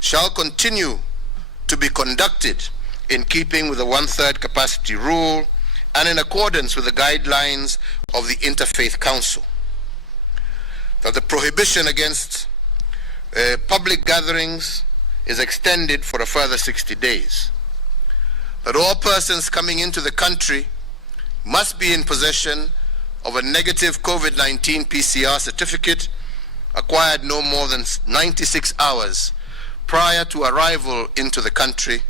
shall continue to be conducted in keeping with the one-third capacity rule and in accordance with the guidelines of the Interfaith Council. That the prohibition against public gatherings is extended for a further 60 days. That all persons coming into the country must be in possession of a negative COVID-19 PCR certificate acquired no more than 96 hours prior to arrival into the country,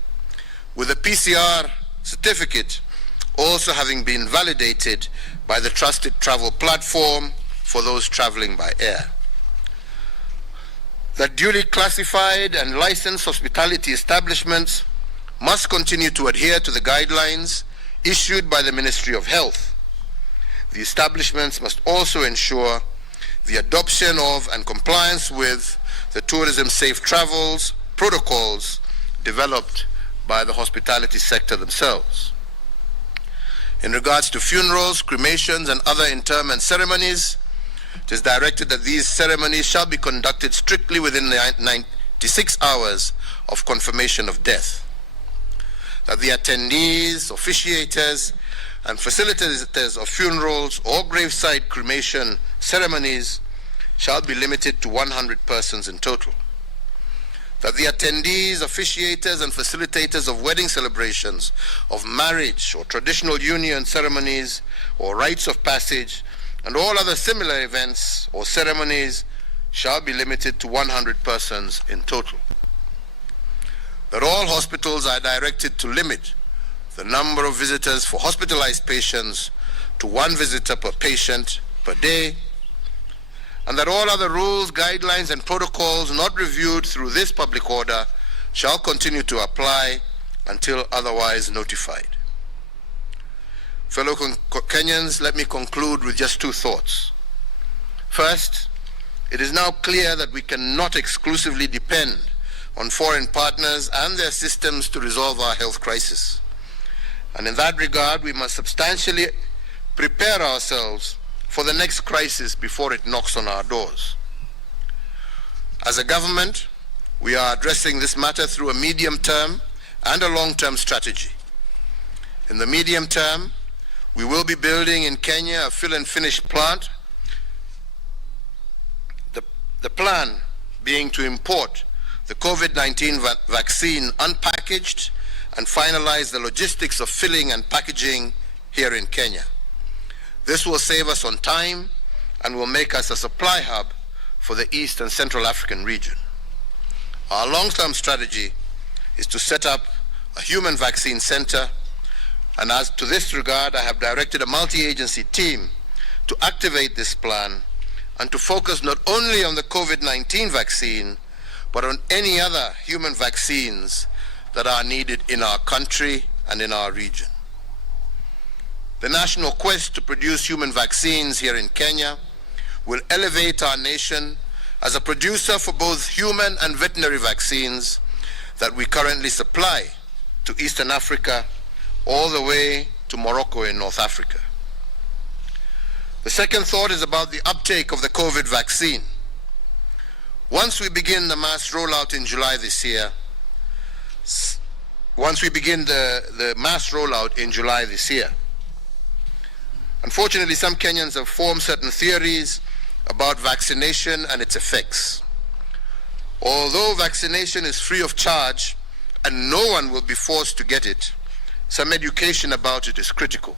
with a PCR certificate also having been validated by the trusted travel platform for those traveling by air. That duly classified and licensed hospitality establishments must continue to adhere to the guidelines issued by the Ministry of Health. The establishments must also ensure the adoption of and compliance with the tourism safe travels protocols developed by the hospitality sector themselves. In regards to funerals, cremations, and other interment ceremonies, it is directed that these ceremonies shall be conducted strictly within the 96 hours of confirmation of death. That the attendees, officiators, and facilitators of funerals or graveside cremation ceremonies shall be limited to 100 persons in total. That the attendees, officiators, and facilitators of wedding celebrations, of marriage or traditional union ceremonies or rites of passage, and all other similar events or ceremonies shall be limited to 100 persons in total. That all hospitals are directed to limit the number of visitors for hospitalized patients to 1 visitor per patient per day, and that all other rules, guidelines, and protocols not reviewed through this public order shall continue to apply until otherwise notified. Fellow Kenyans, let me conclude with just 2 thoughts. First, it is now clear that we cannot exclusively depend on foreign partners and their systems to resolve our health crisis. And in that regard, we must substantially prepare ourselves for the next crisis before it knocks on our doors. As a government, we are addressing this matter through a medium-term and a long-term strategy. In the medium term, we will be building in Kenya a fill and finish plant. The plan being to import the COVID-19 vaccine unpackaged and finalize the logistics of filling and packaging here in Kenya. This will save us on time and will make us a supply hub for the East and Central African region. Our long-term strategy is to set up a human vaccine center, and as to this regard, I have directed a multi-agency team to activate this plan and to focus not only on the COVID-19 vaccine, but on any other human vaccines that are needed in our country and in our region. The national quest to produce human vaccines here in Kenya will elevate our nation as a producer for both human and veterinary vaccines that we currently supply to Eastern Africa all the way to Morocco in North Africa. The second thought is about the uptake of the COVID vaccine. Once we begin the mass rollout in July this year, unfortunately, some Kenyans have formed certain theories about vaccination and its effects. Although vaccination is free of charge and no one will be forced to get it, some education about it is critical.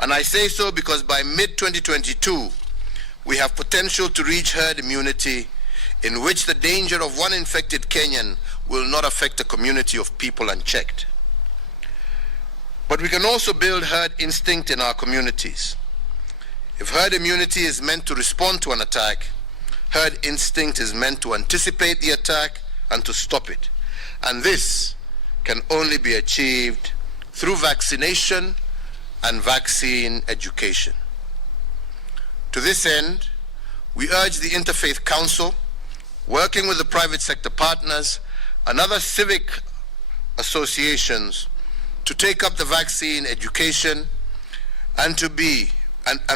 And I say so because by mid-2022, we have potential to reach herd immunity in which the danger of one infected Kenyan will not affect a community of people unchecked. But we can also build herd instinct in our communities. If herd immunity is meant to respond to an attack, herd instinct is meant to anticipate the attack and to stop it. And this can only be achieved through vaccination and vaccine education. To this end, we urge the Interfaith Council, working with the private sector partners and other civic associations, to take up the vaccine education and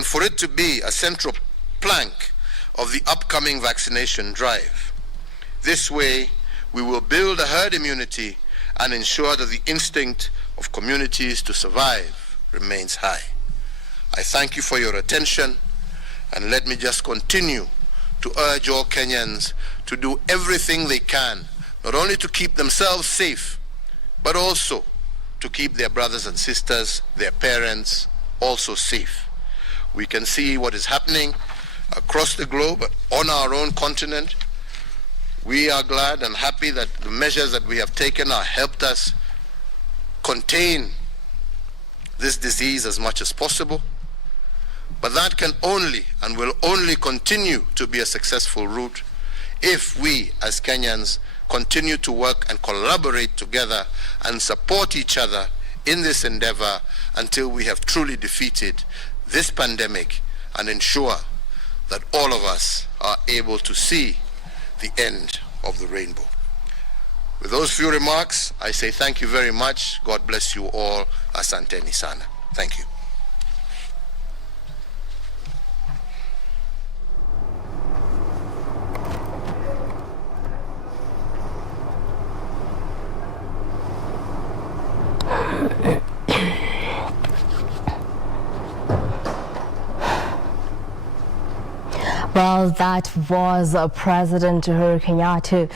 for it to be a central plank of the upcoming vaccination drive. This way, we will build a herd immunity and ensure that the instinct of communities to survive remains high. I thank you for your attention, and let me just continue to urge all Kenyans to do everything they can, not only to keep themselves safe, but also to keep their brothers and sisters, their parents, also safe. We can see what is happening across the globe, on our own continent. We are glad and happy that the measures that we have taken have helped us contain this disease as much as possible. But that can only and will only continue to be a successful route if we as Kenyans continue to work and collaborate together and support each other in this endeavor until we have truly defeated this pandemic and ensure that all of us are able to see the end of the rainbow. With those few remarks, I say thank you very much. God bless you all. Asanteni sana. Thank you. Well, that was President Uhuru Kenyatta.